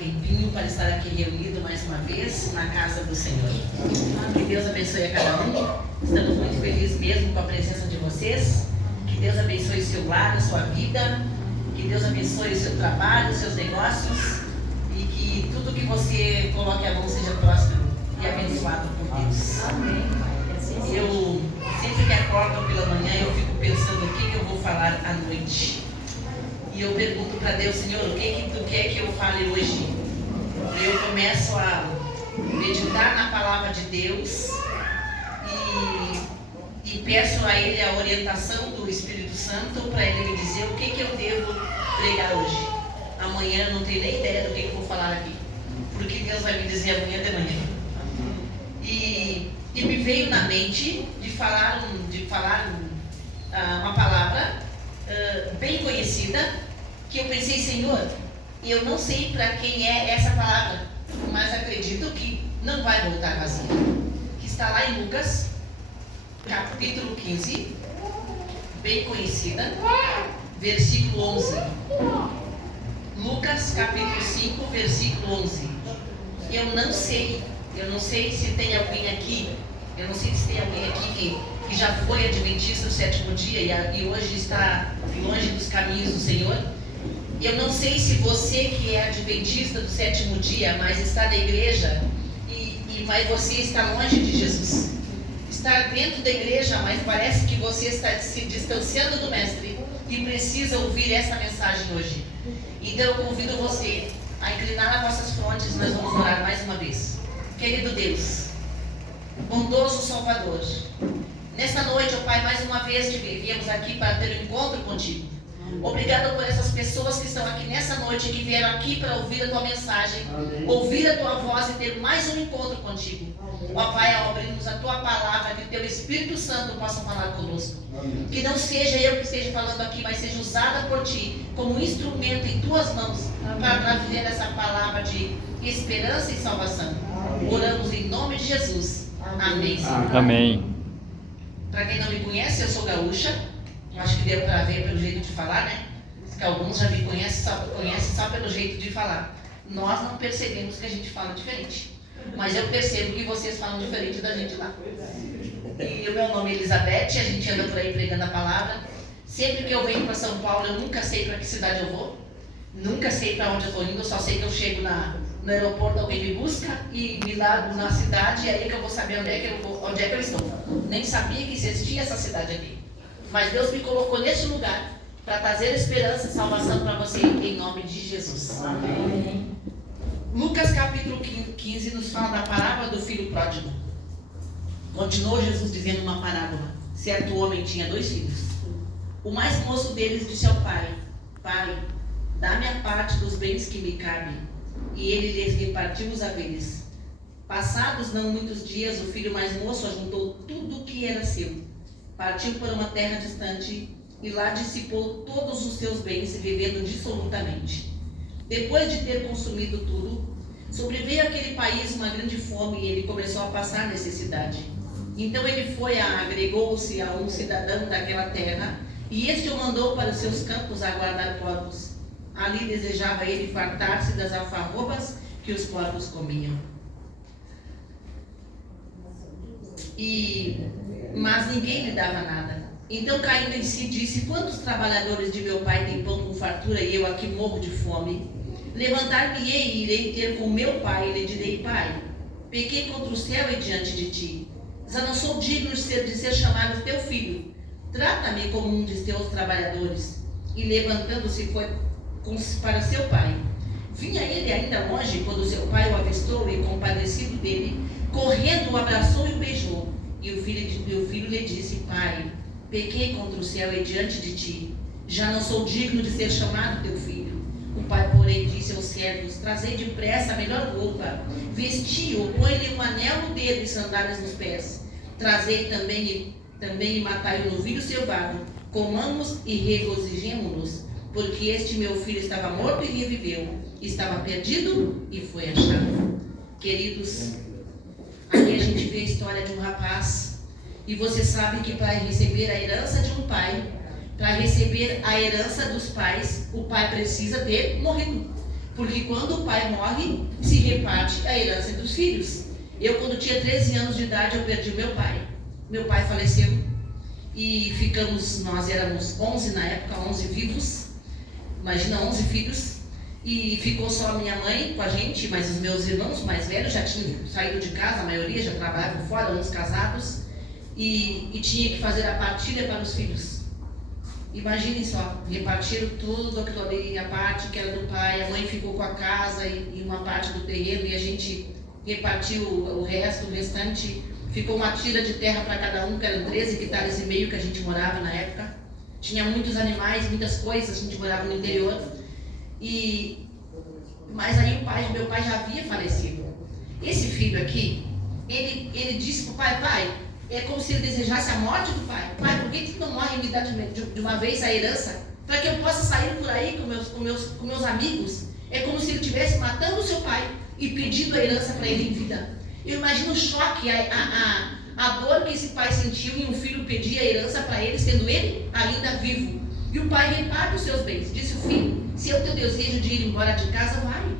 tempinho para estar aqui reunido mais uma vez na casa do Senhor. Que Deus abençoe a cada um. Estamos muito felizes mesmo com a presença de vocês. Que Deus abençoe o seu lar, a sua vida. Que Deus abençoe o seu trabalho, os seus negócios. E que tudo que você coloque a mão seja próspero e abençoado por Deus. Amém. Eu sempre que acordo pela manhã eu fico pensando o que eu vou falar à noite. E eu pergunto para Deus, Senhor, o que tu quer que eu fale hoje? E eu começo a meditar na palavra de Deus e peço a Ele a orientação do Espírito Santo para Ele me dizer o que eu devo pregar hoje. Amanhã eu não tenho nem ideia do que eu vou falar aqui, porque Deus vai me dizer amanhã de manhã. E me veio na mente de falar uma palavra bem conhecida, que eu pensei, Senhor, eu não sei para quem é essa palavra, mas acredito que não vai voltar vazia. Que está lá em Lucas, capítulo 15, bem conhecida, versículo 11. Lucas, capítulo 5, versículo 11. Eu não sei se tem alguém aqui, que já foi adventista do sétimo dia e hoje está longe dos caminhos do Senhor. Eu não sei se você que é adventista do sétimo dia, mas está na igreja mas você está longe de Jesus. Está dentro da igreja, mas parece que você está se distanciando do Mestre e precisa ouvir essa mensagem hoje. Então eu convido você a inclinar as vossas frontes. Nós vamos orar mais uma vez. Querido Deus, bondoso Salvador, nesta noite, ó Pai, mais uma vez viemos aqui para ter um encontro contigo. Obrigado por essas pessoas que estão aqui nessa noite, que vieram aqui para ouvir a tua mensagem, Amém. Ouvir a tua voz e ter mais um encontro contigo. Ó Pai, ao abrirmos a tua palavra, que teu Espírito Santo possa falar conosco. Amém. Que não seja eu que esteja falando aqui, mas seja usada por ti como instrumento em tuas mãos para trazer essa palavra de esperança e salvação. Amém. Oramos em nome de Jesus. Amém. Senhor. Amém. Para quem não me conhece, eu sou gaúcha. Acho que deu para ver pelo jeito de falar, né? Que alguns já me conhecem só pelo jeito de falar. Nós não percebemos que a gente fala diferente. Mas eu percebo que vocês falam diferente da gente lá. E o meu nome é Elizabeth, a gente anda por aí pregando a palavra. Sempre que eu venho para São Paulo, eu nunca sei para que cidade eu vou. Nunca sei para onde eu estou indo, eu só sei que eu chego no aeroporto, alguém me busca e me largo na cidade, e aí que eu vou saber onde é que eu estou. Nem sabia que existia essa cidade aqui. Mas Deus me colocou neste lugar para trazer esperança e salvação para você, em nome de Jesus. Amém. Lucas capítulo 15 nos fala da parábola do filho pródigo. Continuou Jesus dizendo uma parábola. Certo homem tinha 2 filhos. O mais moço deles disse ao pai: Pai, dá-me a parte dos bens que me cabem. E ele lhes repartiu os haveres. Passados não muitos dias, o filho mais moço ajuntou tudo o que era seu. Partiu para uma terra distante e lá dissipou todos os seus bens, vivendo dissolutamente. Depois de ter consumido tudo, sobreveio àquele país uma grande fome e ele começou a passar necessidade. Então ele agregou-se a um cidadão daquela terra e este o mandou para os seus campos a guardar porcos. Ali desejava ele fartar-se das alfarrobas que os porcos comiam. Mas ninguém lhe dava nada. Então, caindo em si, disse: Quantos trabalhadores de meu pai têm pão com fartura e eu aqui morro de fome? Levantar-me-ei e irei ter com meu pai e lhe direi: Pai, pequei contra o céu e diante de ti. Já não sou digno de ser chamado teu filho. Trata-me como um de teus trabalhadores. E levantando-se foi para seu pai. Vinha ele ainda longe quando seu pai o avistou e, compadecido dele, correndo o abraçou e o beijou. E o filho lhe disse: Pai, pequei contra o céu e diante de ti. Já não sou digno de ser chamado teu filho. O pai, porém, disse aos servos: Trazei depressa a melhor roupa, vesti-o, põe-lhe um anel no dedo e sandálias nos pés. Trazei também e matai o novilho cevado. Comamos e regozijemo-nos, porque este meu filho estava morto e reviveu, estava perdido e foi achado. Queridos, aqui a gente vê a história de um rapaz, e você sabe que para receber a herança de um pai, para receber a herança dos pais, o pai precisa ter morrido. Porque quando o pai morre, se reparte a herança entre os filhos. Eu, quando tinha 13 anos de idade, eu perdi meu pai. Meu pai faleceu e ficamos, nós éramos 11 na época, 11 vivos. Imagina, 11 filhos. E ficou só a minha mãe com a gente, mas os meus irmãos mais velhos já tinham saído de casa, a maioria já trabalhavam fora, uns casados. E tinha que fazer a partilha para os filhos. Imaginem só, repartiram tudo aquilo ali, a parte que era do pai, a mãe ficou com a casa e uma parte do terreno, e a gente repartiu o resto, o restante, ficou uma tira de terra para cada um, que eram 13 hectares e meio que a gente morava na época. Tinha muitos animais, muitas coisas, a gente morava no interior. Mas aí meu pai já havia falecido. Esse filho aqui, ele disse para o pai, pai, é como se ele desejasse a morte do pai. Pai, por que não morre e me dá de uma vez a herança? Para que eu possa sair por aí com meus amigos. É como se ele estivesse matando o seu pai e pedindo a herança para ele em vida. Eu imagino o choque, a dor que esse pai sentiu em um filho pedir a herança para ele, sendo ele ainda vivo. E o pai reparte os seus bens. Disse o filho, se é o teu desejo de ir embora de casa, vai.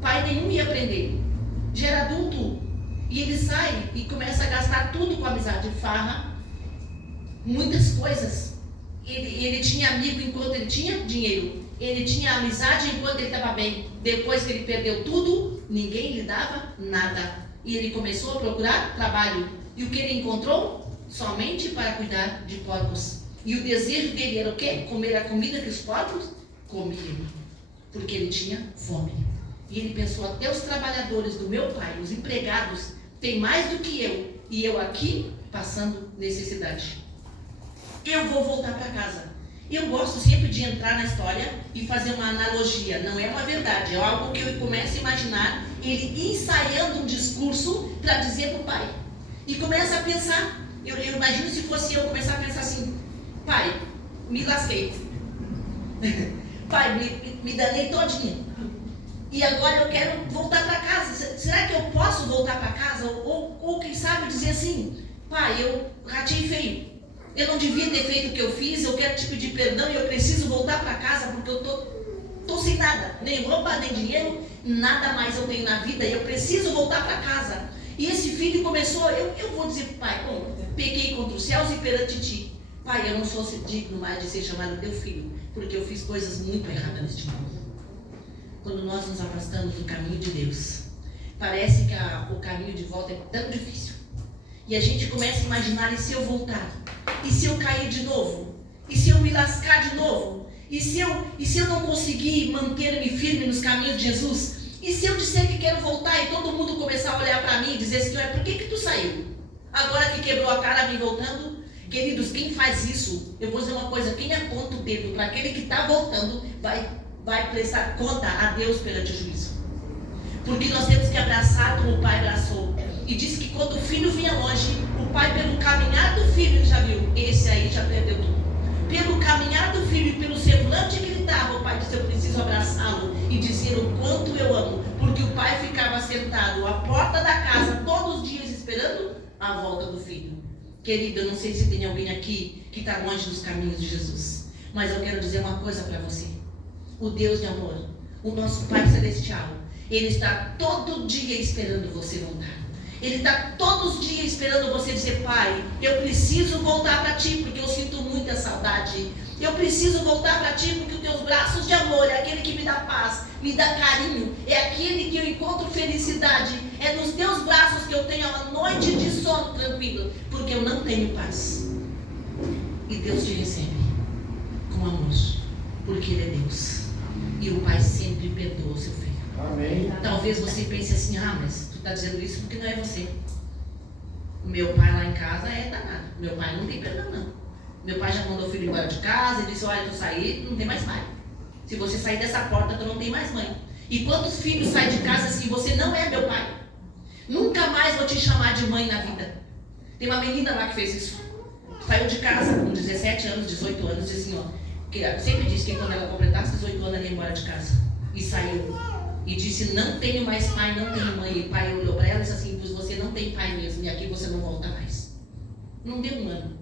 Pai nenhum ia prender. Já era adulto. E ele sai e começa a gastar tudo com amizade, farra, muitas coisas. Ele tinha amigo enquanto ele tinha dinheiro. Ele tinha amizade enquanto ele estava bem. Depois que ele perdeu tudo, ninguém lhe dava nada. E ele começou a procurar trabalho. E o que ele encontrou? Somente para cuidar de porcos. E o desejo dele era o quê? Comer a comida que os porcos comiam. Porque ele tinha fome. E ele pensou, até os trabalhadores do meu pai, os empregados, têm mais do que eu. E eu aqui, passando necessidade. Eu vou voltar para casa. Eu gosto sempre de entrar na história e fazer uma analogia. Não é uma verdade, é algo que eu começo a imaginar ele ensaiando um discurso para dizer para o pai. E começa a pensar, eu imagino se fosse eu começar a pensar assim, pai, me lasquei. Pai, me danei todinha. E agora eu quero voltar para casa. Será que eu posso voltar para casa? Ou quem sabe dizer assim, pai, eu ratei feio. Eu não devia ter feito o que eu fiz, eu quero te pedir perdão e eu preciso voltar para casa porque eu tô sem nada. Nem roupa, nem dinheiro, nada mais eu tenho na vida e eu preciso voltar para casa. E esse filho começou, eu vou dizer, pai, bom, pequei contra os céus e perante ti. Pai, eu não sou digno mais de ser chamado teu filho, porque eu fiz coisas muito erradas neste mundo. Quando nós nos afastamos do caminho de Deus, parece que o caminho de volta é tão difícil. E a gente começa a imaginar, e se eu voltar? E se eu cair de novo? E se eu me lascar de novo? E se eu não conseguir manter-me firme nos caminhos de Jesus? E se eu disser que quero voltar e todo mundo começar a olhar para mim e dizer assim, por que tu saiu? Agora que quebrou a cara, vem voltando? Queridos, quem faz isso, eu vou dizer uma coisa, quem aponta o dedo para aquele que está voltando, vai prestar conta a Deus perante o juízo. Porque nós temos que abraçar como o pai abraçou. E diz que quando o filho vinha longe, o pai, pelo caminhar do filho, ele já viu, esse aí já perdeu tudo. Pelo caminhar do filho e pelo semblante que ele estava, o pai disse, eu preciso abraçá-lo e dizer o quanto eu amo. Porque o pai ficava sentado à porta da casa todos os dias esperando a volta do filho. Querido, eu não sei se tem alguém aqui que está longe dos caminhos de Jesus, mas eu quero dizer uma coisa para você. O Deus de amor, o nosso Pai Celestial, Ele está todo dia esperando você voltar. Ele está todos os dias esperando você dizer, pai, eu preciso voltar para ti, porque eu sinto muita saudade. Eu preciso voltar para ti, porque os teus braços de amor é aquele que me dá paz, me dá carinho, é aquele que eu encontro felicidade. É nos teus braços que eu tenho uma noite de sono tranquilo, porque eu não tenho paz. E Deus te recebe com amor, porque Ele é Deus. E o Pai sempre perdoa o seu filho. Amém. Talvez você pense assim, mas tu está dizendo isso porque não é você. O meu pai lá em casa é danado. Meu pai não tem perdão, não. Meu pai já mandou o filho embora de casa e disse, olha, tu sair, não tem mais pai. Se você sair dessa porta, tu não tem mais mãe. E quantos filhos saem de casa assim, você não é meu pai? Nunca mais vou te chamar de mãe na vida. Tem uma menina lá que fez isso. Saiu de casa com 17 anos, 18 anos, disse assim, que sempre disse que quando ela completasse 18 anos, ela ia embora de casa. E saiu. E disse, não tenho mais pai, não tenho mãe. E o pai olhou para ela e disse assim, pois você não tem pai mesmo, e aqui você não volta mais. Não deu um ano.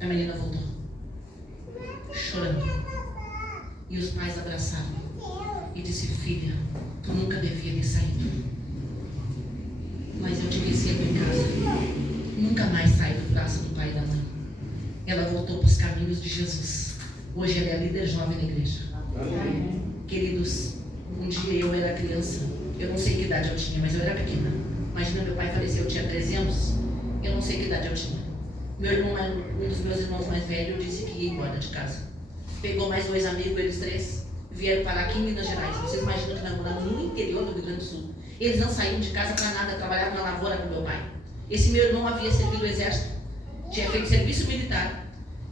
A menina voltou. Chorando. E os pais abraçaram. e disse: filha, tu nunca devia ter saído, mas eu te recebo em casa. Nunca mais sai do braço do pai e da mãe. Ela voltou para os caminhos de Jesus. Hoje ela é a líder jovem da igreja. Amém. Queridos, um dia eu era criança, eu não sei que idade eu tinha, mas eu era pequena. Imagina, meu pai faleceu, eu tinha 13 anos, eu não sei que idade eu tinha. Meu irmão, um dos meus irmãos mais velhos, disse que ia embora de casa. Pegou mais 2 amigos, eles 3, vieram parar aqui em Minas Gerais. Vocês imaginam que nós moramos no interior do Rio Grande do Sul. Eles não saíam de casa para nada, trabalhavam na lavoura com meu pai. Esse meu irmão havia servido o exército, tinha feito serviço militar,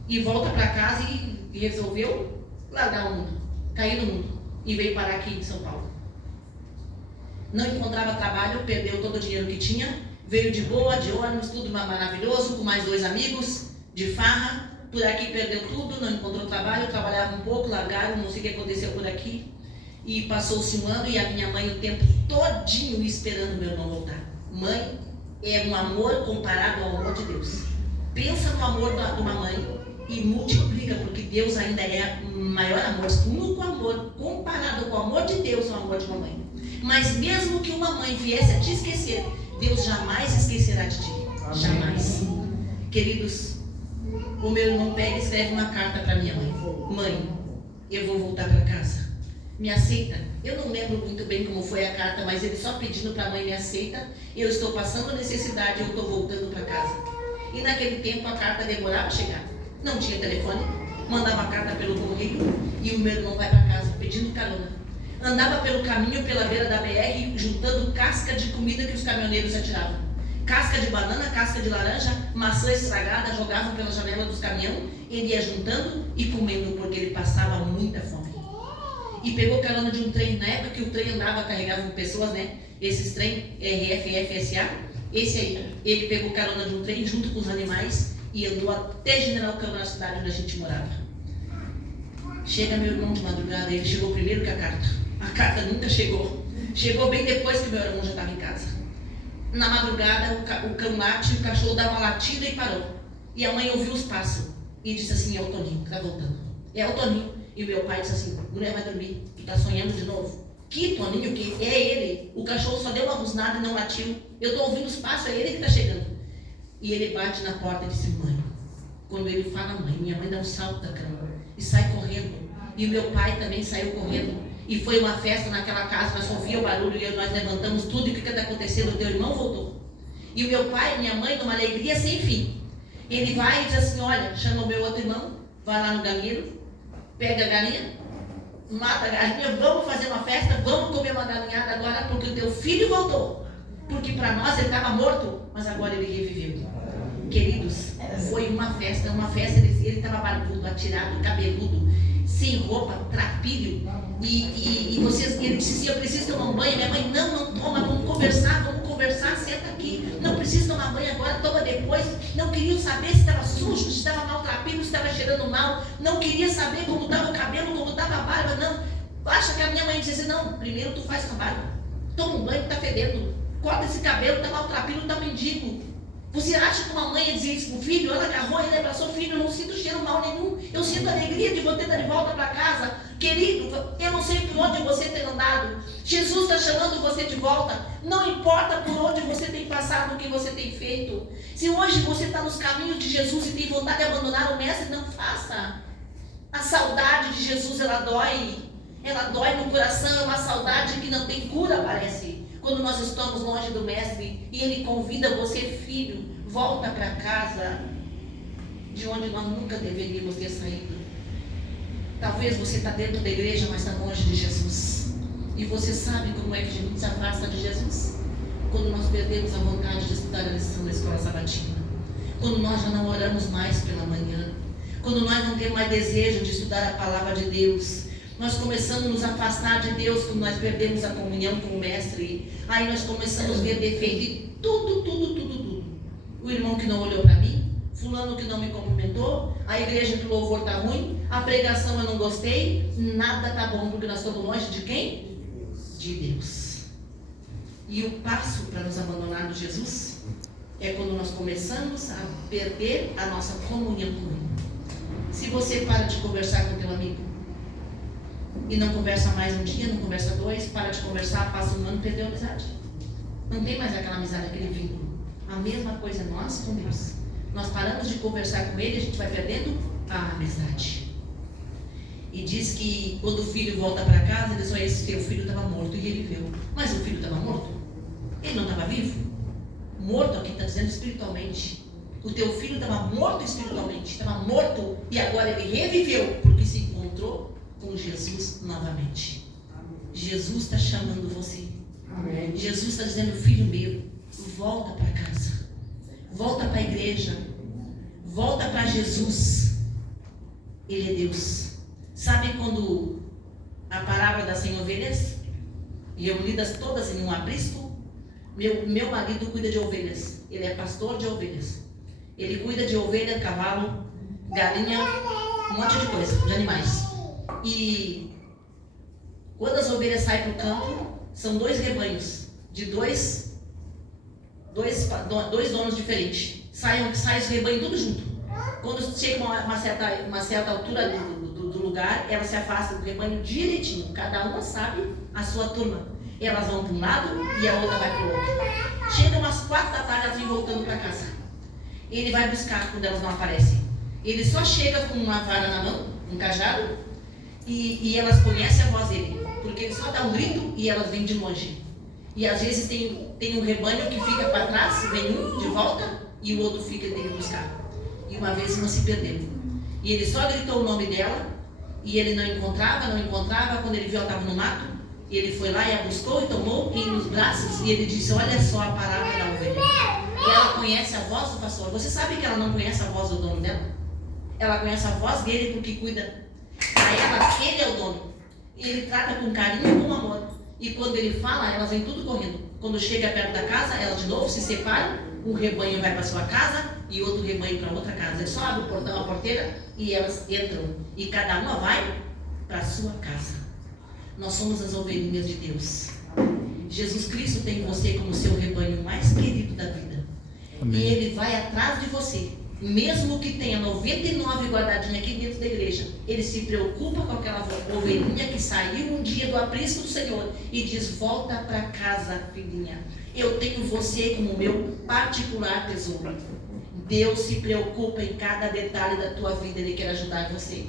e volta para casa e resolveu largar o mundo, cair no mundo, e veio parar aqui em São Paulo. Não encontrava trabalho, perdeu todo o dinheiro que tinha, veio de boa, de ônibus, tudo maravilhoso, com mais 2 amigos, de farra, por aqui perdeu tudo, não encontrou trabalho, trabalhava um pouco, largaram, não sei o que aconteceu por aqui, e passou-se um ano, e a minha mãe o tempo todinho esperando meu irmão voltar. Mãe é um amor comparado ao amor de Deus. Pensa no amor de uma mãe e multiplica, porque Deus ainda é maior amor. Único amor comparado com o amor de Deus é o amor de uma mãe. Mas mesmo que uma mãe viesse a te esquecer, Deus jamais esquecerá de ti. Amém. Jamais. Queridos, o meu irmão pega e escreve uma carta para minha mãe. Mãe, eu vou voltar para casa. Me aceita? Eu não lembro muito bem como foi a carta, mas ele só pedindo para a mãe: me aceita, eu estou passando necessidade, eu estou voltando para casa. E naquele tempo a carta demorava a chegar. Não tinha telefone, mandava a carta pelo correio, e o meu irmão vai para casa pedindo carona. Andava pelo caminho, pela beira da BR, juntando casca de comida que os caminhoneiros atiravam. Casca de banana, casca de laranja, maçã estragada, jogavam pela janela dos caminhões. Ele ia juntando e comendo, porque ele passava muita fome. E pegou carona de um trem, na época que o trem andava, carregava pessoas, né? Esses trem RFFSA, esse aí, ele pegou carona de um trem junto com os animais e andou até General Câmara, na cidade onde a gente morava. Chega meu irmão de madrugada, ele chegou primeiro que a carta. A carta nunca chegou. Chegou bem depois que meu irmão já estava em casa. Na madrugada, o cão late, o cachorro dá uma latida e parou. E a mãe ouviu os passos e disse assim: é o Toninho que está voltando. É o Toninho. E o meu pai disse assim: mulher, vai dormir, tu tá sonhando de novo. Que Toninho, que é ele? O cachorro só deu uma rosnada e não latiu. Eu tô ouvindo os passos, é ele que tá chegando. E ele bate na porta e disse: mãe. Quando ele fala mãe, minha mãe dá um salto da cama e sai correndo. E o meu pai também saiu correndo. E foi uma festa naquela casa, nós ouvia o barulho e nós levantamos tudo. E o que está acontecendo? O teu irmão voltou. E o meu pai e minha mãe, numa alegria sem fim. Ele vai e diz assim: olha, chama o meu outro irmão, vai lá no galinheiro, pega a galinha, mata a galinha, vamos fazer uma festa, vamos comer uma galinhada agora, porque o teu filho voltou. Porque para nós ele estava morto, mas agora ele reviveu. Queridos, foi uma festa, ele estava barbudo, atirado, cabeludo, sem roupa, trapilho. E ele disse assim: eu preciso tomar um banho. Minha mãe: não toma, vamos conversar, senta aqui. Não precisa tomar banho agora, toma depois. Não queriam saber se estava sujo, se estava maltrapilho, se estava cheirando mal. Não queria saber como estava o cabelo, como estava a barba, não. Acha que a minha mãe disse assim: não, primeiro tu faz com a barba. Toma um banho, está fedendo. Corta esse cabelo, está maltrapilho, está mendigo. Você acha que uma mãe ia dizer isso para o filho? Ela agarrou, ele abraçou o filho: eu não sinto cheiro mal nenhum. Eu sinto a alegria de você estar de volta para casa. Querido, eu não sei por onde você tem andado. Jesus está chamando você de volta. Não importa por onde você tem passado, o que você tem feito. Se hoje você está nos caminhos de Jesus e tem vontade de abandonar o mestre, não faça. A saudade de Jesus, ela dói. Ela dói no coração. É uma saudade que não tem cura, parece. Quando nós estamos longe do mestre e ele convida você: filho, volta para casa, de onde nós nunca deveríamos ter saído. Talvez você está dentro da igreja, mas está longe de Jesus. E você sabe como é que a gente se afasta de Jesus? Quando nós perdemos a vontade de estudar a lição da escola sabatina. Quando nós já não oramos mais pela manhã. Quando nós não temos mais desejo de estudar a palavra de Deus. Nós começamos a nos afastar de Deus quando nós perdemos a comunhão com o mestre. Aí nós começamos a ver defeito de tudo. O irmão que não olhou para mim, fulano que não me cumprimentou, a igreja do louvor está ruim, a pregação eu não gostei, nada está bom, porque nós estamos longe de quem? De Deus. E o passo para nos abandonar de Jesus é quando nós começamos a perder a nossa comunhão com Ele. Se você para de conversar com teu amigo, E não conversa mais um dia, não conversa dois, para de conversar, passa um ano, perdeu a amizade. Não tem mais aquela amizade, aquele vínculo. A mesma coisa nós com Deus. Nós paramos de conversar com Ele, a gente vai perdendo a amizade. E diz que quando o filho volta para casa, ele só esse teu filho estava morto e ele viveu. Mas o filho estava morto? Ele não estava vivo? Morto aqui está dizendo espiritualmente. O teu filho estava morto espiritualmente, estava morto e agora ele reviveu porque se encontrou com Jesus novamente. Jesus está chamando você. Amém. Jesus está dizendo, filho meu, volta para casa, volta para a igreja, volta para Jesus. Ele é Deus. Sabe quando a parábola das 100 ovelhas, e eu li das todas em um aprisco? Meu marido cuida de ovelhas, ele é pastor de ovelhas. Ele cuida de ovelha, cavalo, galinha, um monte de coisa, de animais. E quando as ovelhas saem para o campo, são 2 rebanhos, de dois donos diferentes. Saem os rebanhos tudo junto. Quando chega uma certa altura do lugar, elas se afastam do rebanho direitinho. Cada uma sabe a sua turma. Elas vão para um lado e a outra vai para o outro. Chega umas 4 da tarde, elas vêm voltando para casa. Ele vai buscar quando elas não aparecem. Ele só chega com uma vara na mão, um cajado, e elas conhecem a voz dele. Porque ele só dá um grito e elas vêm de longe. E às vezes tem um rebanho que fica para trás, vem um de volta e o outro fica e tem que buscar. E uma vez uma se perdeu. E ele só gritou o nome dela e ele não encontrava. Quando ele viu ela estava no mato, ele foi lá e a buscou e tomou nos braços e ele disse, olha só a parábola da ovelha. E ela conhece a voz do pastor. Você sabe que ela não conhece a voz do dono dela? Ela conhece a voz dele porque cuida. Para ela, ele é o dono. E ele trata com carinho e com amor. E quando ele fala, elas vêm tudo correndo. Quando chega perto da casa, elas de novo se separam. Um rebanho vai para sua casa e outro rebanho para outra casa. Ele só abre o portão, a porteira e elas entram. E cada uma vai para a sua casa. Nós somos as ovelhinhas de Deus. Jesus Cristo tem você como seu rebanho mais querido da vida. Amém. E Ele vai atrás de você. Mesmo que tenha 99 guardadinhas aqui dentro da igreja, Ele se preocupa com aquela ovelhinha que saiu um dia do aprisco do Senhor e diz, volta para casa, filhinha. Eu tenho você como meu particular tesouro. Deus se preocupa em cada detalhe da tua vida. Ele quer ajudar você.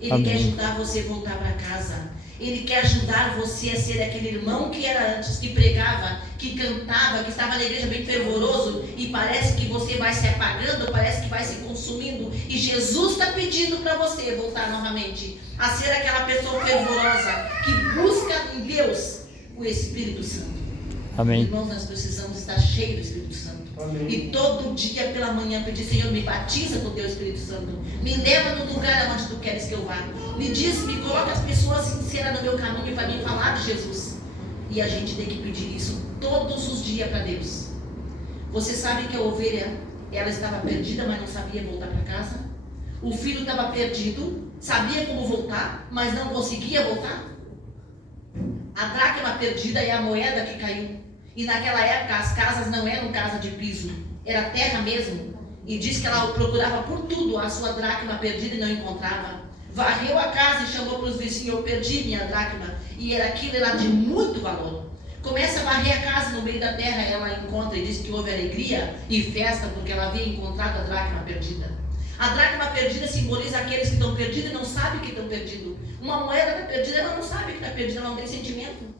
Ele Amém. Quer ajudar você a voltar para casa. Ele quer ajudar você a ser aquele irmão que era antes, que pregava, que cantava, que estava na igreja bem fervoroso e parece que você vai se apagando, parece que vai se consumindo. E Jesus está pedindo para você voltar novamente a ser aquela pessoa fervorosa que busca em Deus o Espírito Santo. Amém. Irmãos, nós precisamos estar cheios do Espírito Santo. Amém. E todo dia pela manhã pedir, Senhor, me batiza com o teu Espírito Santo. Me leva no lugar onde tu queres que eu vá. Me coloca as pessoas sinceras no meu caminho para me falar de Jesus. E a gente tem que pedir isso todos os dias para Deus. Você sabe que a ovelha, ela estava perdida, mas não sabia voltar para casa? O filho estava perdido, sabia como voltar, mas não conseguia voltar? A dracma perdida é a moeda que caiu. E naquela época as casas não eram casa de piso, era terra mesmo. E diz que ela procurava por tudo a sua dracma perdida e não encontrava. Varreu a casa e chamou para os vizinhos, eu perdi minha dracma. E aquilo era de muito valor. Começa a varrer a casa no meio da terra, ela encontra e diz que houve alegria e festa porque ela havia encontrado a dracma perdida. A dracma perdida simboliza aqueles que estão perdidos e não sabem que estão perdidos. Uma moeda está perdida, ela não sabe que está perdida, ela não tem sentimento.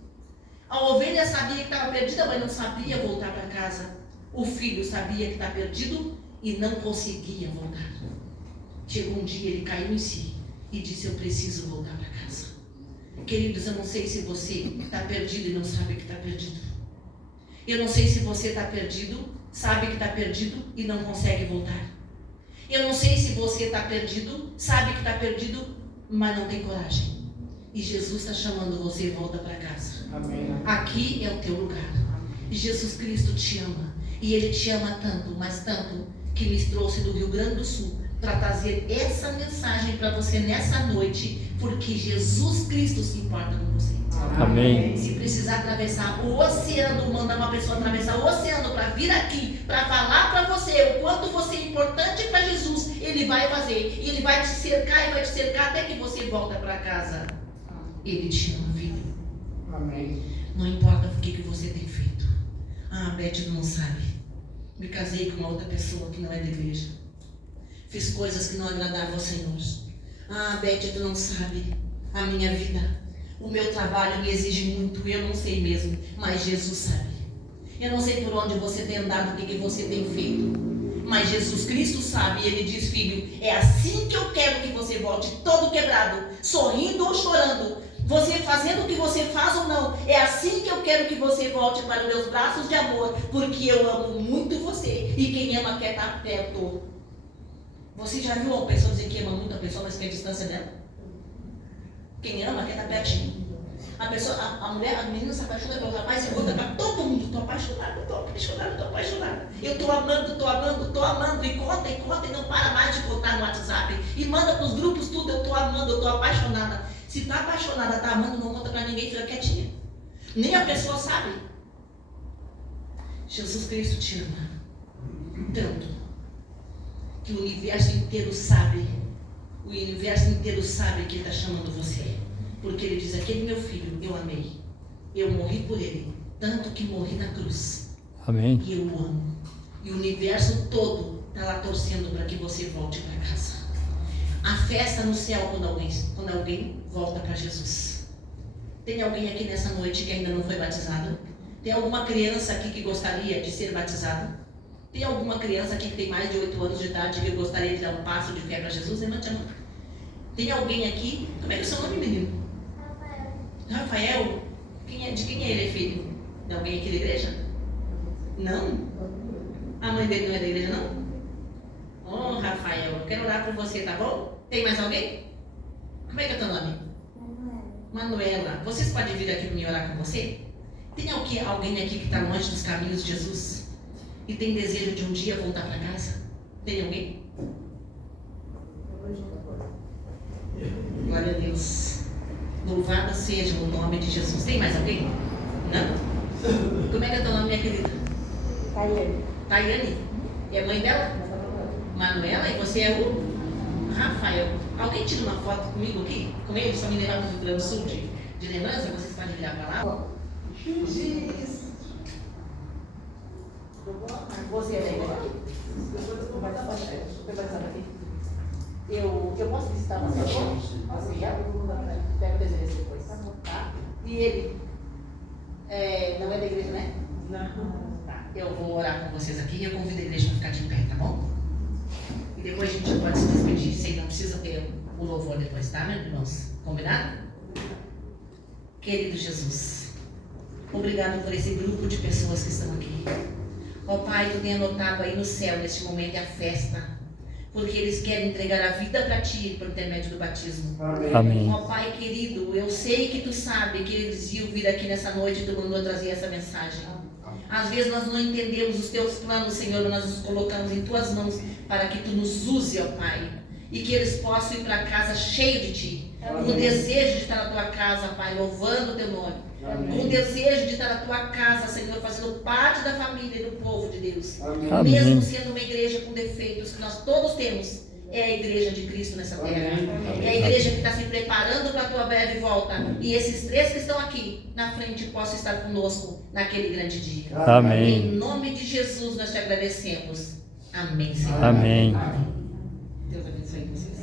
A ovelha sabia que estava perdida, mas não sabia voltar para casa. O filho sabia que está perdido e não conseguia voltar. Chegou um dia, ele caiu em si e disse, eu preciso voltar para casa. Queridos, eu não sei se você está perdido e não sabe que está perdido. Eu não sei se você está perdido, sabe que está perdido e não consegue voltar. Eu não sei se você está perdido, sabe que está perdido, mas não tem coragem. E Jesus está chamando você, volta para casa. Amém. Aqui é o teu lugar. Jesus Cristo te ama. E Ele te ama tanto, mas tanto, que me trouxe do Rio Grande do Sul para trazer essa mensagem para você nessa noite, porque Jesus Cristo se importa com você. Amém. Se precisar atravessar o oceano, mandar uma pessoa atravessar o oceano para vir aqui, para falar para você o quanto você é importante para Jesus, Ele vai fazer. E Ele vai te cercar e vai te cercar até que você volta para casa. Ele te ama, filho. Amém. Não importa o que você tem feito. Ah, Beth não sabe. Me casei com uma outra pessoa que não é da igreja. Fiz coisas que não agradavam ao Senhor. Ah, Beth, tu não sabe a minha vida. O meu trabalho me exige muito, eu não sei mesmo, mas Jesus sabe. Eu não sei por onde você tem andado, o que você tem feito, mas Jesus Cristo sabe. E Ele diz: filho, é assim que eu quero que você volte, todo quebrado, sorrindo ou chorando, você fazendo o que você faz ou não, é assim que eu quero que você volte para os meus braços de amor, porque eu amo muito você, e quem ama quer estar perto. Você já viu uma pessoa dizer que ama muito a pessoa, mas quer a distância dela? Quem ama quer estar pertinho. A pessoa, a mulher, a menina se apaixona pelo rapaz e conta para todo mundo: estou apaixonada, estou apaixonada, estou apaixonada. Eu estou amando, estou amando, estou amando. E conta e não para mais de contar no WhatsApp. E manda para os grupos tudo: eu estou amando, eu estou apaixonada. Se está apaixonada, está amando, não conta para ninguém, fica quietinha. Nem a pessoa sabe. Jesus Cristo te ama tanto que o universo inteiro sabe. O universo inteiro sabe que Ele está chamando você. Porque Ele diz: aquele meu filho, eu amei. Eu morri por ele. Tanto que morri na cruz. Amém. E eu o amo. E o universo todo está lá torcendo para que você volte para casa. A festa no céu quando alguém volta para Jesus. Tem alguém aqui nessa noite que ainda não foi batizado? Tem alguma criança aqui que gostaria de ser batizada? Tem alguma criança aqui que tem mais de 8 anos de idade que gostaria de dar um passo de fé para Jesus? Levante a mão. Tem alguém aqui? Como é que é o seu nome, menino? Rafael? De quem é ele, filho? De alguém aqui da igreja? Não? A mãe dele não é da igreja, não? Oh, Rafael, eu quero orar por você, tá bom? Tem mais alguém? Como é que é o teu nome? Manuela. Vocês podem vir aqui para mim orar com você? Tem alguém aqui que está longe dos caminhos de Jesus e tem desejo de um dia voltar para casa? Tem alguém? Glória a Deus. Louvado seja o nome de Jesus. Tem mais alguém? Não? Como é que é o teu nome, minha querida? Tayane. Tayane? E a mãe dela? Manuela. E você é o Rafael. Alguém tira uma foto comigo aqui? Com ele? Só me levar para o Rio Grande do Sul de lembrança? Vocês podem virar para lá? Você é da igreja? Eu posso visitar você agora? Pega o endereço depois, tá? E ele? Não é da igreja, né? Não. Tá. Eu vou orar com vocês aqui e eu convido a igreja para ficar de pé, tá bom? E depois a gente já pode se despedir, sem não precisa ter o louvor depois, tá, meus irmãos? Combinado? Querido Jesus, obrigado por esse grupo de pessoas que estão aqui. Ó Pai, Tu tem anotado aí no céu, neste momento, é a festa, porque eles querem entregar a vida para Ti por intermédio do batismo. Amém. Ó Pai querido, eu sei que Tu sabe que eles iam vir aqui nessa noite e Tu mandou trazer essa mensagem. Às vezes nós não entendemos os Teus planos, Senhor, nós nos colocamos em Tuas mãos para que Tu nos use, ó Pai, e que eles possam ir para casa cheio de Ti, com o desejo de estar na Tua casa, Pai, louvando o Teu nome, com o desejo de estar na Tua casa, Senhor, fazendo parte da família e do povo de Deus. Amém. Mesmo sendo uma igreja com defeitos que nós todos temos, é a igreja de Cristo nessa terra. É a igreja que está se preparando para a Tua breve volta. E esses 3 que estão aqui na frente possam estar conosco naquele grande dia. Amém. Em nome de Jesus nós te agradecemos. Amém, Senhor. Amém. Deus abençoe você.